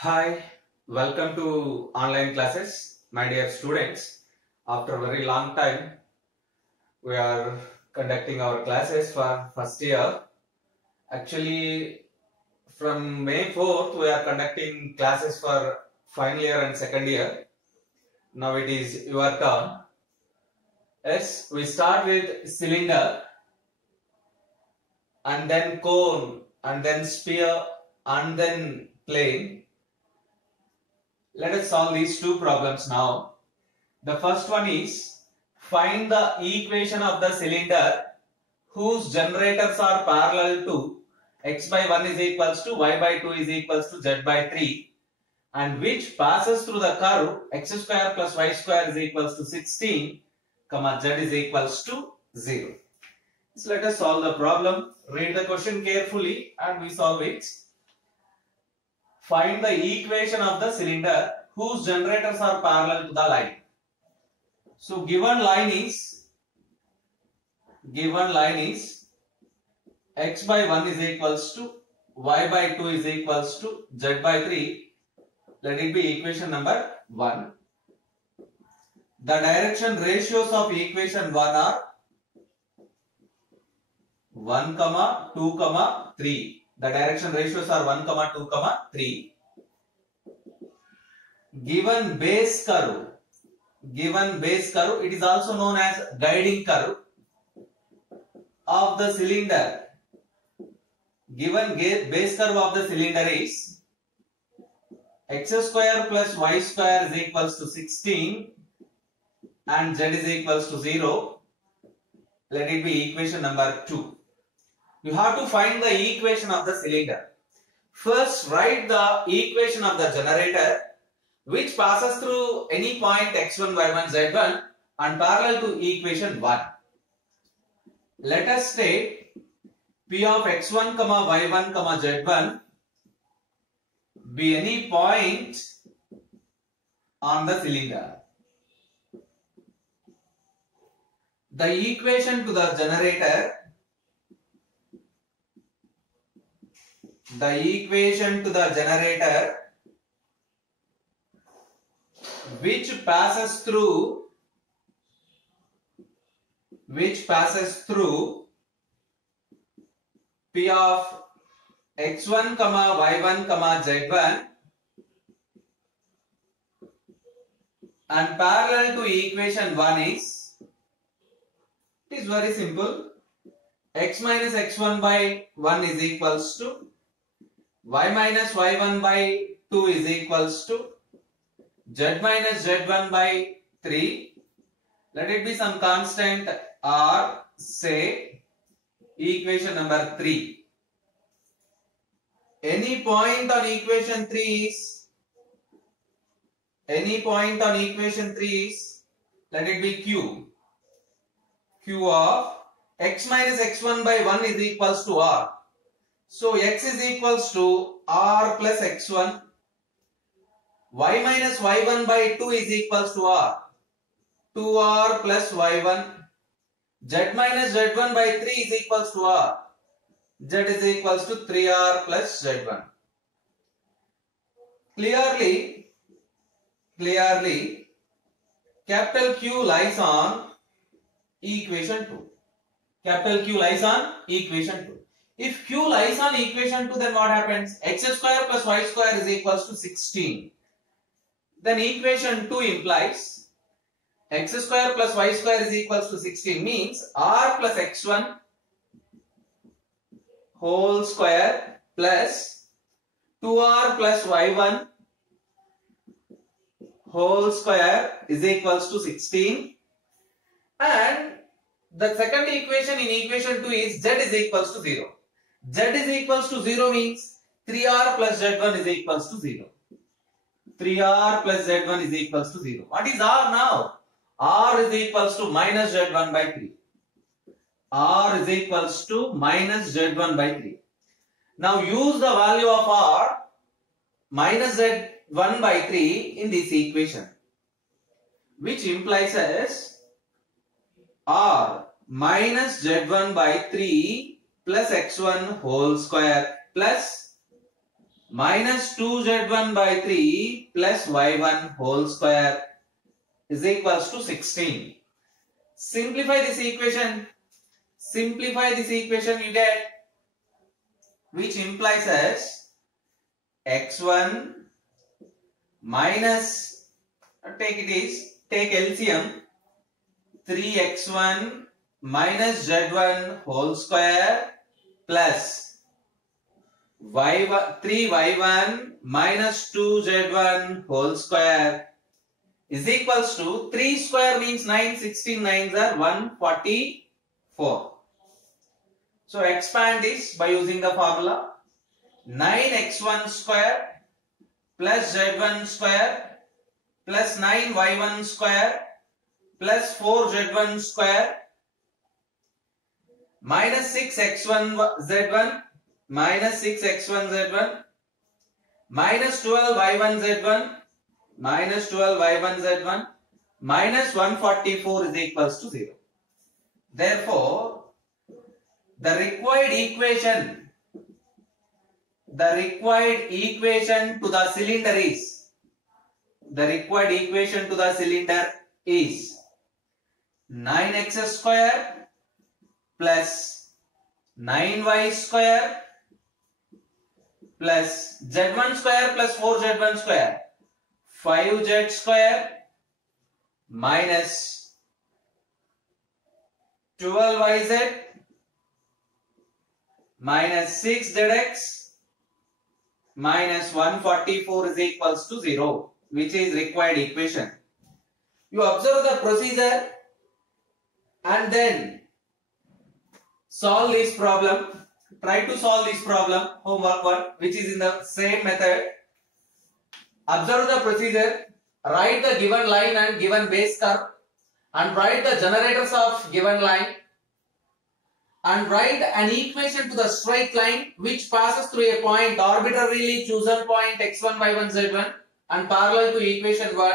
Hi, welcome to online classes, my dear students. After a very long time, we are conducting our classes for first year. Actually, from May 4th, we are conducting classes for final year and second year. Now it is your turn. Yes, we start with cylinder and then cone and then sphere and then plane. Let us solve these two problems now. The first one is find the equation of the cylinder whose generators are parallel to x by 1 is equals to y by 2 is equals to z by 3 and which passes through the curve x square plus y square is equals to 16 comma z is equals to 0. So let us solve the problem. Read the question carefully and we solve it. Find the equation of the cylinder whose generators are parallel to the line. So given line is x by 1 is equals to y by 2 is equals to z by 3. Let it be equation number 1. The direction ratios of equation 1 are 1, 2, 3. The direction ratios are 1, 2, 3. Given base curve, it is also known as guiding curve of the cylinder. Given base curve of the cylinder is x square plus y square is equals to 16 and z is equals to 0. Let it be equation number 2. You have to find the equation of the cylinder. First, write the equation of the generator which passes through any point x1, y1, z1 and parallel to equation 1. Let us state P of x1, y1, z1 be any point on the cylinder. The equation to the generator which passes through P of x1, y1, z1 and parallel to equation 1 is, it is very simple, x minus x1 by 1 is equals to y minus y1 by 2 is equals to z minus z1 by 3. Let it be some constant r, say equation number 3. Any point on equation 3 is, let it be q of x minus x1 by 1 is equals to r. So x is equals to r plus x1. Y minus y1 by 2 is equals to r. 2r plus y1. Z minus z1 by 3 is equals to r. Z is equals to 3r plus z1. Clearly, capital Q lies on equation 2. Capital Q lies on equation 2. If Q lies on equation 2, then what happens? X square plus y square is equals to 16. Then equation 2 implies x square plus y square is equals to 16 means r plus x1 whole square plus 2r plus y1 whole square is equals to 16. And the second equation in equation 2 is z is equals to 0. Z is equals to 0 means 3r plus z1 is equals to 0. 3r plus z1 is equals to 0. What is r now? R is equals to minus z1 by 3. R is equals to minus z1 by 3. Now use the value of r minus z1 by 3 in this equation, which implies as r minus z1 by 3 plus x1 whole square plus minus 2z1 by 3 plus y1 whole square is equals to 16. Simplify this equation. Simplify this equation, you get, which implies as x1 minus, take LCM, 3x1 minus z1 whole square plus 3y1 minus 2z1 whole square is equals to 3 square means 9, 16 9s are 144. So expand this by using the formula 9x1 square plus z1 square plus 9y1 square plus 4z1 square minus 6x1 z1 minus 6x1 z1 minus 12y1 z1 minus 12y1 z1 minus 144 is equals to 0. Therefore, the required equation to the cylinder is 9x square plus 9y square plus z1 square plus 4z1 square 5z square minus 12yz minus 6zx minus 144 is equals to 0, which is required equation. You observe the procedure and then solve this problem. Try to solve this problem, homework one, which is in the same method. Observe the procedure, write the given line and given base curve, and write the generators of given line, and write an equation to the straight line which passes through a point, arbitrarily chosen point x1, y1, z1 and parallel to equation 1,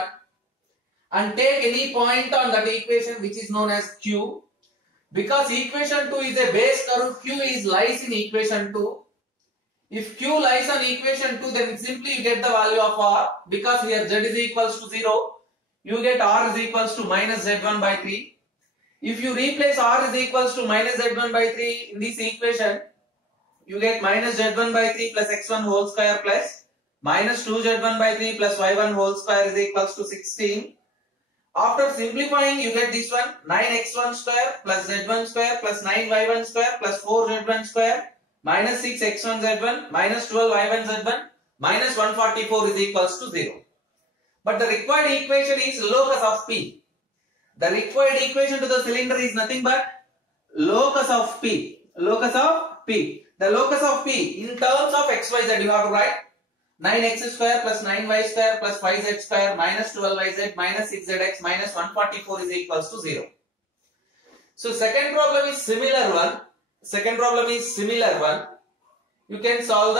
and take any point on that equation which is known as Q. Because equation 2 is a base curve, Q lies in equation 2. If Q lies on equation 2, then simply you get the value of R. Because here Z is equals to 0, you get R is equals to minus Z1 by 3. If you replace R is equals to minus Z1 by 3 in this equation, you get minus Z1 by 3 plus x1 whole square plus minus 2Z1 by 3 plus y1 whole square is equals to 16. After simplifying, you get this one, 9x1 square plus z1 square plus 9y1 square plus 4z1 square minus 6x1 z1 minus 12y1 z1 minus 144 is equals to 0. But the required equation is locus of P. The required equation to the cylinder is nothing but locus of P. Locus of P. The locus of P in terms of x, y, z you have to write 9x square plus 9y square plus 5z square minus 12yz minus 6zx minus 144 is equals to 0. So second problem is similar one. You can solve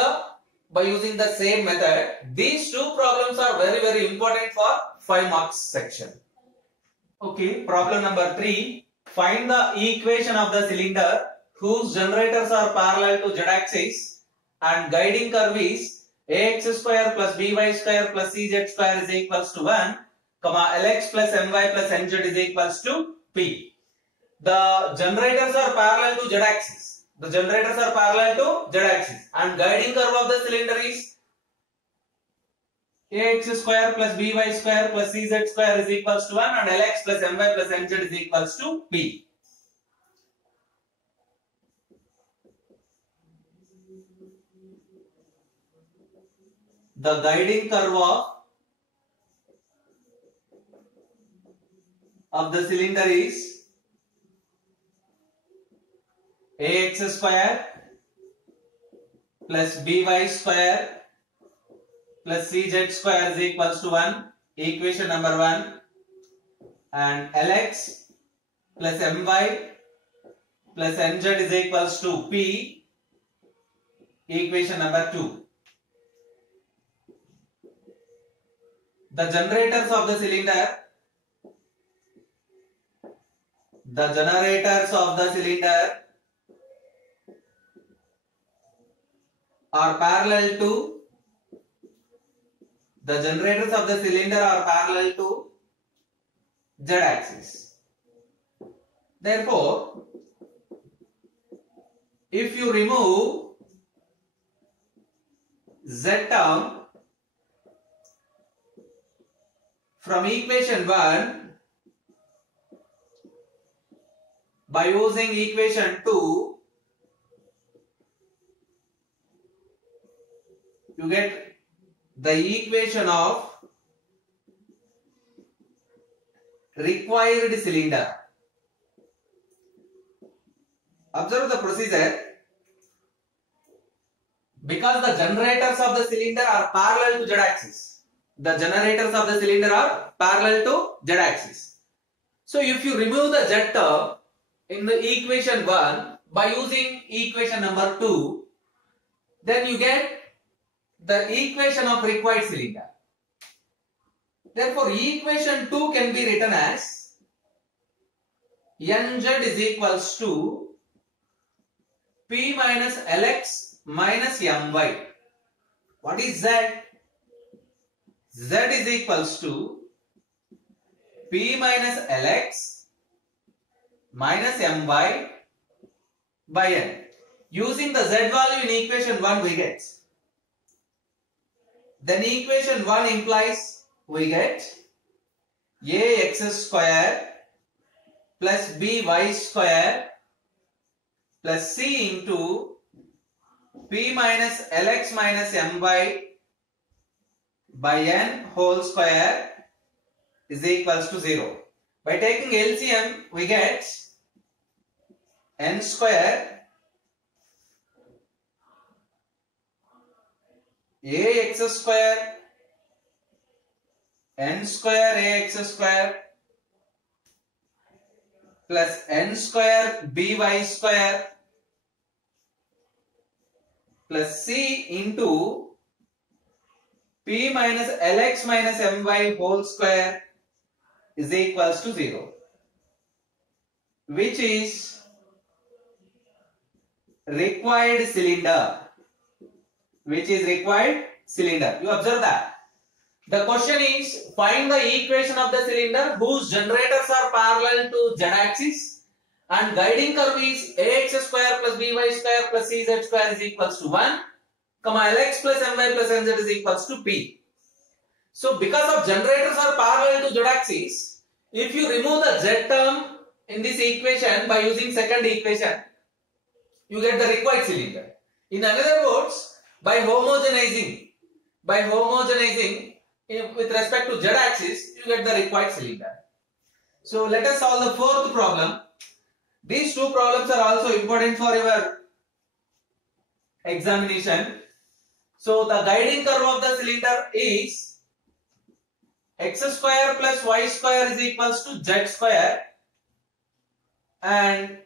by using the same method. These two problems are very, very important for 5 marks section. Okay, problem number 3. Find the equation of the cylinder whose generators are parallel to z-axis and guiding curve is ax square plus by square plus cz square is equals to 1, lx plus my plus nz is equals to p. The generators are parallel to z-axis. And guiding curve of the cylinder is ax square plus by square plus cz square is equals to 1 and lx plus my plus nz is equals to p. The guiding curve of the cylinder is ax square plus by square plus cz square is equals to 1, equation number 1, and lx plus my plus nz is equals to p, equation number 2. The generators of the cylinder are parallel to The generators of the cylinder are parallel to Z axis. Therefore, if you remove Z term from equation 1 by using equation 2, you get the equation of required cylinder. Observe the procedure. Because the generators of the cylinder are parallel to Z axis. The generators of the cylinder are parallel to Z axis. So if you remove the Z term in the equation 1 by using equation number 2, then you get the equation of required cylinder. Therefore, equation 2 can be written as Nz is equals to P minus Lx minus My. What is Z? Z is equals to P minus Lx minus My by N. Using the Z value in equation 1 we get. Then equation 1 implies we get Ax square plus By square plus C into P minus Lx minus My by N whole square is equals to 0. By taking LCM, we get N square Ax square N square Ax square plus N square By square plus C into P minus Lx minus My whole square is equals to 0, which is required cylinder. Which is required cylinder. You observe that. The question is, find the equation of the cylinder whose generators are parallel to Z axis and guiding curve is Ax square plus By square plus Cz square is equals to 1, Lx plus My plus Nz is equals to P. So because of generators are parallel to Z axis, if you remove the Z term in this equation by using second equation, you get the required cylinder. In other words, by homogenizing with respect to Z axis, you get the required cylinder. So let us solve the fourth problem. These two problems are also important for your examination. So the guiding curve of the cylinder is x square plus y square is equals to z square and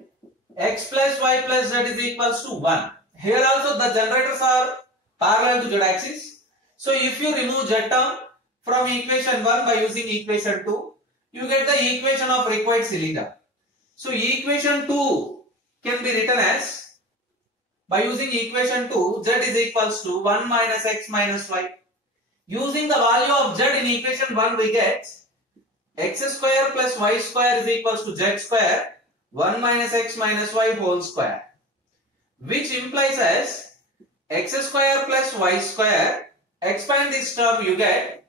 x plus y plus z is equals to 1. Here also the generators are parallel to Z axis. So if you remove Z term from equation 1 by using equation 2, you get the equation of required cylinder. So equation 2 can be written as, by using equation 2, Z is equals to 1 minus x minus y. Using the value of Z in equation 1 we get x square plus y square is equals to z square 1 minus x minus y whole square, which implies as x square plus y square, expand this term, you get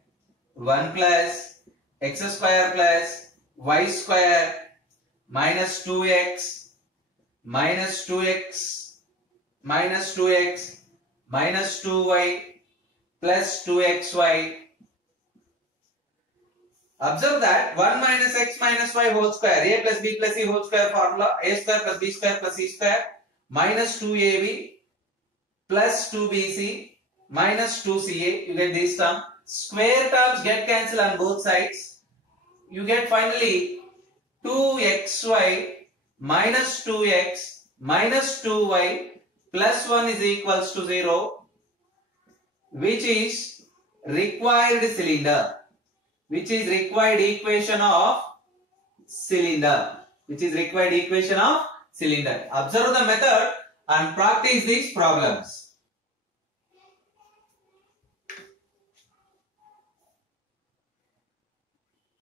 1 plus x square plus y square minus 2x minus 2x minus 2x minus 2y plus 2xy. Observe that 1 minus x minus y whole square, a plus b plus c whole square formula, a square plus b square plus c square minus 2ab plus 2bc minus 2ca, you get this term. Square terms get cancelled on both sides. You get finally 2xy minus 2x minus 2y plus 1 is equals to 0, which is required cylinder, which is required equation of cylinder, which is required equation of cylinder. Observe the method and practice these problems.